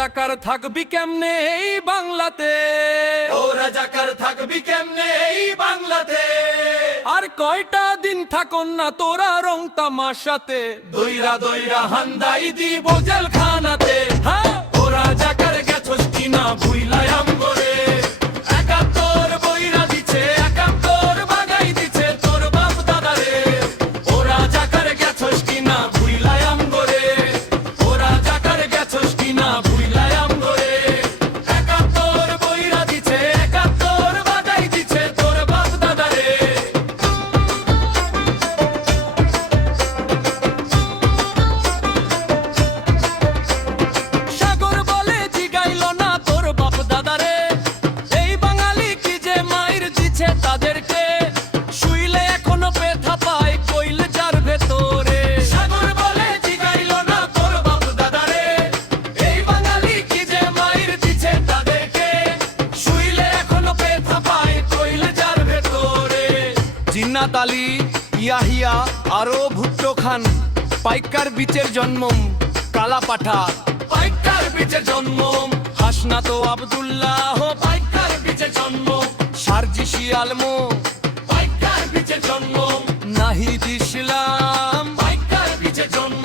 রাজাকার থাকবি কেমনে এই বাংলাতে, ও রাজাকার থাকবি কেমনে এই বাংলাতে। আর কয়টা দিন থাকুন না তোরা রং তামাশাতে, দইরা দইরা হান্দাই দিব জেলখানাতে। হ্যাঁ ও রাজাকার গেছস কিনা ভুইলাই আমগরে, একাত্তর বইরা দিছে একাত্তর বাগাই দিছে তোর বাপ দাদারে। ও রাজাকার গেছস কিনা ভুইলাই আমগরে, ও রাজাকার গেছস কিনা ভুইলাই আমগরে, একাত্তর বইরা দিছে একাত্তর বাগাই দিছে তোর বাপ দাদারে। সাগর বলে জিগাইল না তোর বাপ দাদারে, এই বাঙালি কি যে মাইর দিছে তাদেরকে, শুইলে এখনো ব্যথা পায় কইল যার ভেতরে। সাগর বলে জিগাইল না তোর বাপ দাদারে, এই বাঙালি কি যে মাইর দিছে তাদেরকে, শুইলে এখনো ব্যথা পায় কইল যার ভেতরে। জিন্নাত আলী, ইয়াহিয়া আরো ভুট্টো খান, পাইকার বিচের জন্মম কালা পাঠা, পাইকার বিচে জন্ম, হাসনাত আব্দুল্লাহ, পাইকার বিচে জন্ম, সারজিসি আলমো, পাইকার বিচে জন্ম, নাহিদ ইসলাম, পাইকার বিচে জন্ম,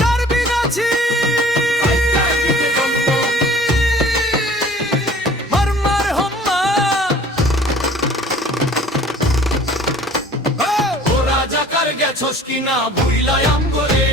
পারভিন আছি, পাইকার বিচে জন্ম। মারমার হম্মা। ও রাজাকার গেছস কিনা ভুইলাই আমগরে,